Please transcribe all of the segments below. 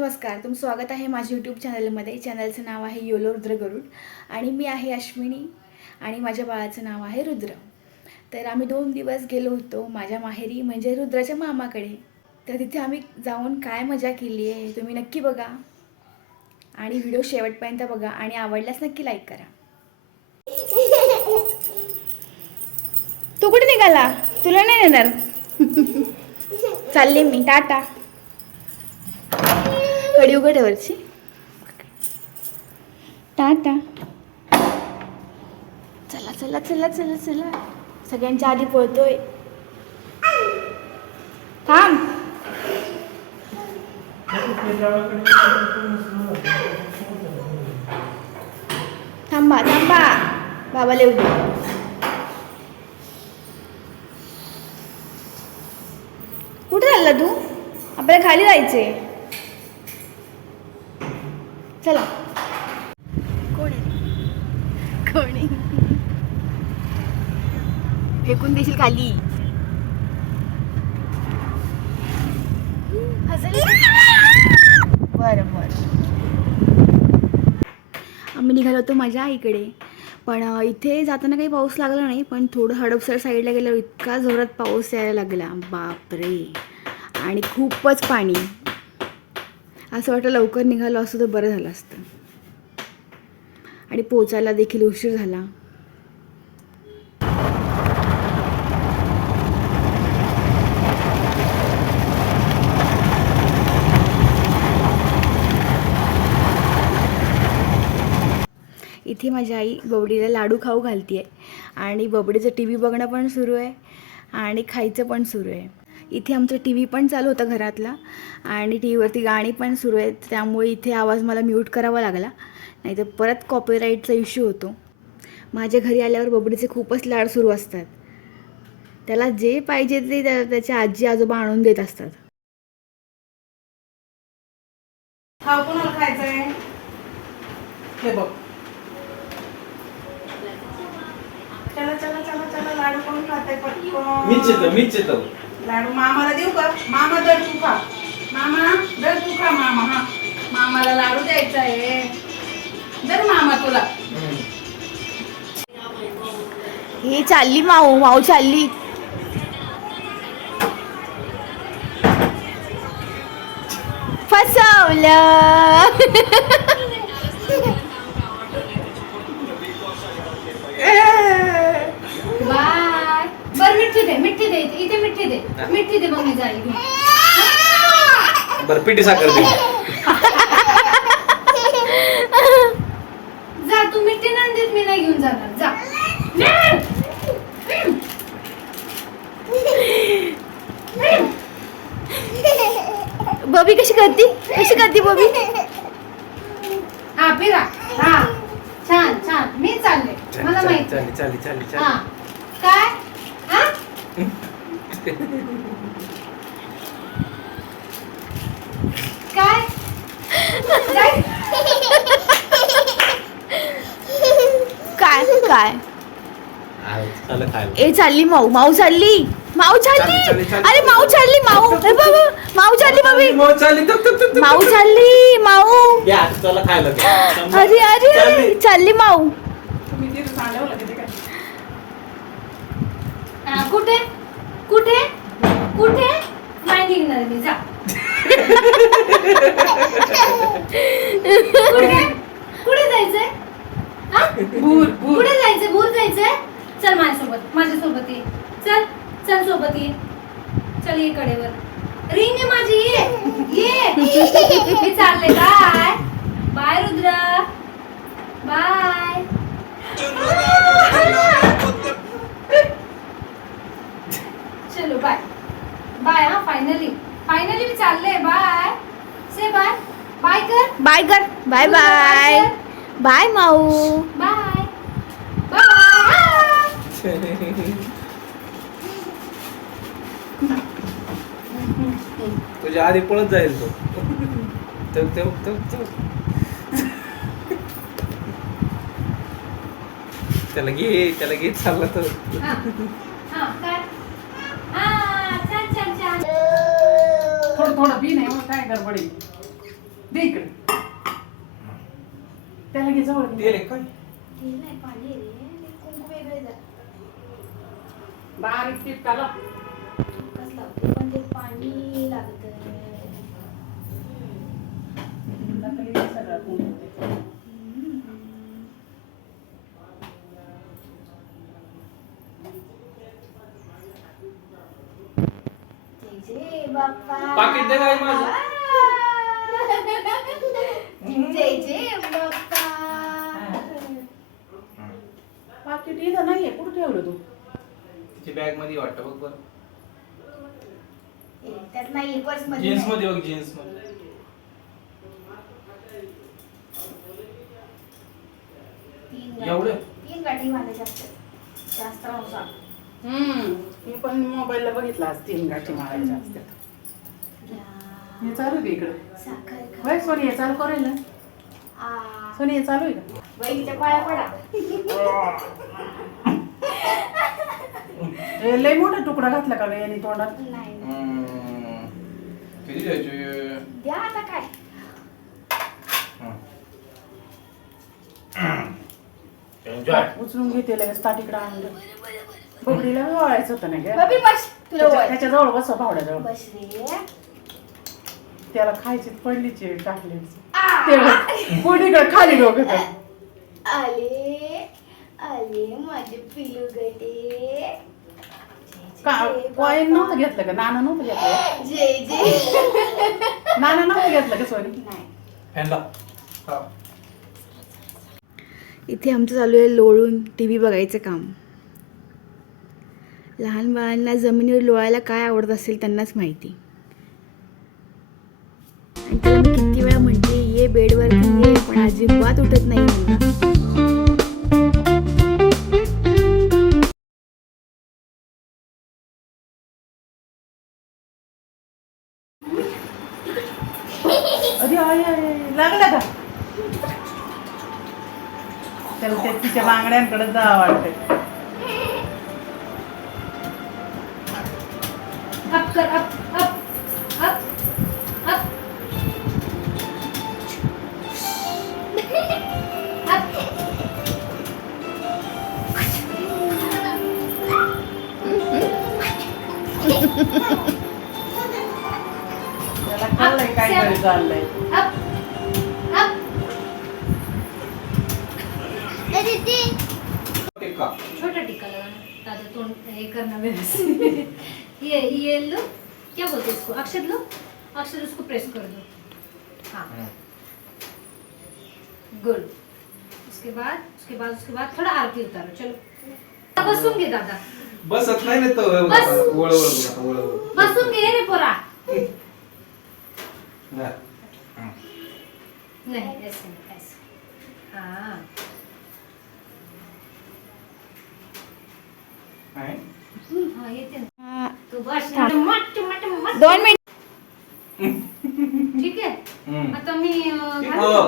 नमस्कार तुम स्वागत आहे माझ्या यूट्यूब चॅनलमध्ये चॅनलचं नाव आहे योलो रुद्र गरुड आणि मी आहे अश्विनी आणि माझ्या बाळाचं नाव आहे रुद्र. तर आम्ही दोन दिवस गेलो होतो माझ्या माहेरी म्हणजे रुद्राच्या मामाकडे. तर तिथे आम्ही जाऊन काय मजा केली आहे तुम्ही नक्की बघा. आणि व्हिडिओ शेवटपर्यंत बघा आणि आवडल्यास नक्की लाईक करा. तू कुठे निघाला? तुला नाही येणार. चालले मी. टाटा. कडी उघड्यावरची टाटा. चला चला चला चला चला. सगळ्यांच्या आधी पळतोय. थांब. थांबा थांबा. बाबाला उभी. कुठे चालला तू? आपल्याला खाली जायचे चला. कोण कोण फेकून देशील खाली. बरं बरं. आम्ही निघालो होतो माझ्या आईकडे. पण इथे जाताना काही पाऊस लागला नाही पण थोडं हडपसर साईडला गेल्यावर इतका जोरात पाऊस यायला लागला. बापरे. आणि खूपच पाणी. असं वाटलं लवकर निघालो असतं तर बरं झालं असतं. आणि पोचायला देखील उशीर झाला. इथे माझी आई बबडीला लाडू खाऊ घालते आहे आणि बबडीचं टी व्ही बघणं पण सुरू आहे. आणि खायचं पण सुरू आहे. इथे आमचं टी व्ही पण चालू होता घरातला आणि टी व्हीवरती गाणी पण सुरू आहेत. त्यामुळे इथे आवाज मला म्यूट करावा लागला. नाही तर परत कॉपीराईटचा इश्यू होतो. माझ्या घरी आल्यावर बबडीचे खूपच लाड सुरू असतात. त्याला जे पाहिजे ते त्या- त्याच्या आजी आजोबा आणून देत असतात. हा कोणाला खायचंय? हे बघ. चला चला चला चला लाडू कोण खाते मीच पटकन येतो मीच येतो. लाडू. मामाला देऊ का? मामा दर तू खा. मामा दर तू खा मामा हा. मामाला लाडू द्यायचा आहे. दर मामा तुला. हे चालली माऊ माऊ चालली. फसवलं. मिठी दे. मिठी दे मग मी जाईल. बरं पिठी साखर दे. जा तू मिठी नाही देत मी नाही घेऊन जाणार. जा. बबी कशी करती? कशी करती बबी? हा फिरा हा. छान छान. मी चालले. मला माहिती. चाली चाली चाली हा. काय? हा? काय? जाय. काय? काय? चालेल खायला ए चालली माऊ. माऊ चालली. माऊ चालली, चालली चालली, चालली. अरे माऊ चालली माऊ. ए बाबा माऊ चालली बबी मग चालली. माऊ चालली माऊ. चला खायला. अरे अरे चालली. चालली माऊ. तुम्ही काय? हा, कुठे? कुठे? कुठे? नाही निघणार मी जा. कुठे? कुठे जायचंय? हा? भूर भूर कुठे जायचंय? भूर जायचंय? चल माझ्यासोबत माझ्यासोबत ये. चल चल सोबत ये. चल ये कडेवर. रिंग आहे माझी. ये. ये मी चालले बाय. बाय रुद्र. बाय चलो बाय बाय हा फायनली फायनली मी चालले बाय से बाय बाय कर बाय बाय बाय माऊ बाय बाय तुझ्या आधी पळत जाईल तो. त्याला घे त्याला घेत चालला तर हा हा काय? हा छान छान छान. थोडं थोडं बी नाही मग काय गडबडी. दे इकडे. त्याला घे जवळ घे. तेल आहे काय? नाही पाणी आहे रे. ते कुंकू वेगळे जा बारीक टीप त्याला. कस लावते पण ते पाणी लागत. हे सगळं कुंकू ते. जय जय बाप्पा. पाकीट दे बाई माझं. जय जय बाप्पा. पाकिट इथं नाहीये. कुठं ठेवलं तू? तिची बॅगमध्ये वाटतं बघ बरं. त्यात नाही पर्समध्ये जीन्स नाही. मध्ये बघ जीन्समध्ये तीन गाठी- एवढं? तीन गाठी बांधायच्या असतात जास्त हम्म. मी पण मोबाईलला बघितलं आज तीन गाठी मारायच्या असतात हे चालू आहे का इकडं? साखर खा. होय सोनी हे चालू करेल ना? आ, सोनी हे चालू आहे का? बहिणीच्या पाया पडा. लय मोठा तुकडा घातला का याने तोंडात? नाही. किती द्यायचे? द्या आता काय? उचलून घेते लगेच ताटीकडे आणलं बबडीला वळायचं होतं नाही बबी बस. तुला त्याच्या वळ. त्याच्याजवळ बसव भावड्याजवळ. बस रे. त्याला खायची पडलीची टाकली आ, ते कोणीकडे खाली डोकं कर. आले आले माझे पिलू गडे का कॉईन नव्हतं घेतलं का? नाना नव्हतं घेतलं? जय जय नाना नव्हतं घेतलं का नाही. हा. इथे आमचं चालू आहे लोळून टी व्ही बघायचं काम. लहान बाळांना जमिनीवर लोळायला काय आवडत असेल त्यांनाच माहिती. आणि त्याला मी किती वेळा म्हणते ये बेडवरती ये. पण अजिबात उठत नाही का? तिच्या बांगड्यांकडे जावं वाटतं up. त्याला कळलंय काय अप, तरी चाललंय. Up up. टिक्का. छोटा टिक्का लगाना ताजा तोंड हे करना व्यवस्थित. ये ये लो. क्या बोलते हैं इसको? अक्षर लो. अक्षर उसको प्रेस कर दो. हाँ. गुड उसके बाद उसके बाद उसके बाद थोड़ा आरती उतारो. चलो. बसून घे दादा. बसत नाही ना तो बस. वळ वळ बघ वळ वळ बसून घे रे पोरा हा. नहीं ऐसे नहीं ऐसे हाँ आहे? हम्म, हाँ येते ना हा, तू बस थांब. मट मट मट दोन मिनिट ठीक आहे हम्म. आता मी अं, ठीक घालू हो.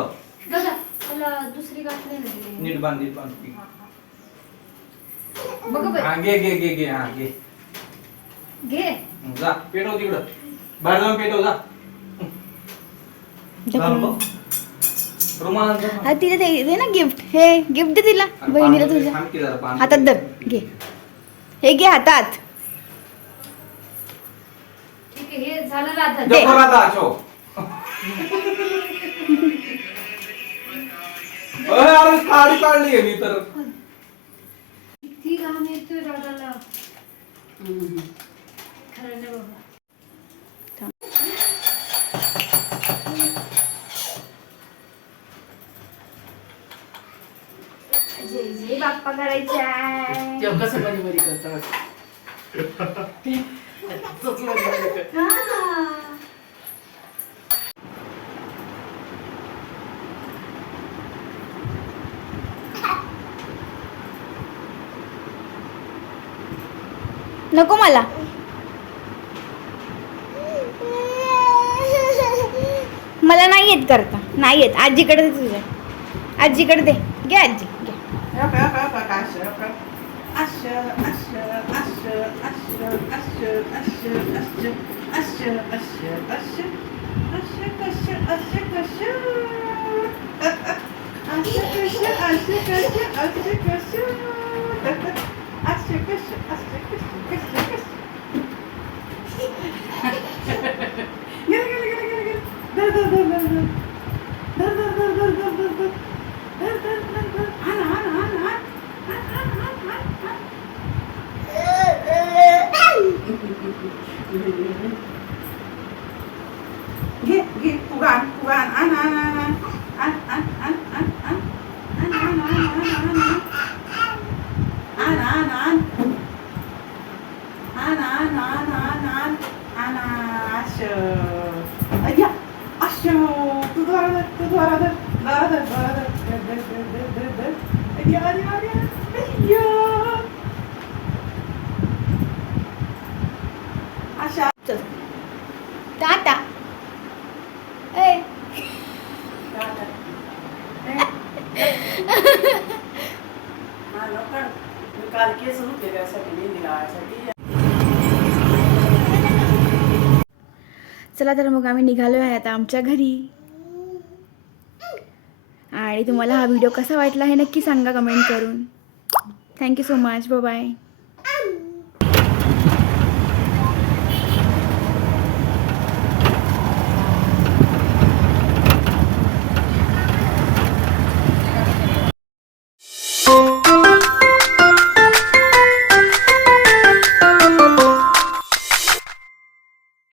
मला दुसरी गाठ नाही नीट बांध नीट बांध हा, हा. बघ बाई. हा घे घे घे घे हा घे. घे. जा पेटव तिकडं. बाहेर जाऊन पेटव जा. घाल बघ. रुमाल आण जा. हा तिला दे दे ना गिफ्ट हे गिफ्ट दे तिला बहिणीला तुझ्या. थांब की जरा, पान- हातात धर. घे. हे घे हातात. ठीक आहे हे झालं राधा दे. अरे अरे काळी काढली आहे मी तर. কি গান তো রাডালা হুম খারাপ बाप्पा करायचे आहे कसं बरी बरी नको मला मला नाही येत करता नाही येत आजीकडे दे तुझ्या आजीकडे दे घे आजी घे Up, up, up, up, Usher, up, up. Usher, Usher, Usher, Usher, Usher, Usher, Usher, Usher, Usher, Usher, अशे कशे अशे कशे अशे कशे अशे कशे अशे कशे अशे कशे अशे कशे कशे कशे गेले गेले गेले गेले गेले धर धर धर धर धर धर धर धर धर चला तर मग आम्ही निघालो आहे आता आमच्या घरी. आणि तुम्हाला हा व्हिडिओ कसा वाटला हे नक्की सांगा कमेंट करून. Thank you so much bye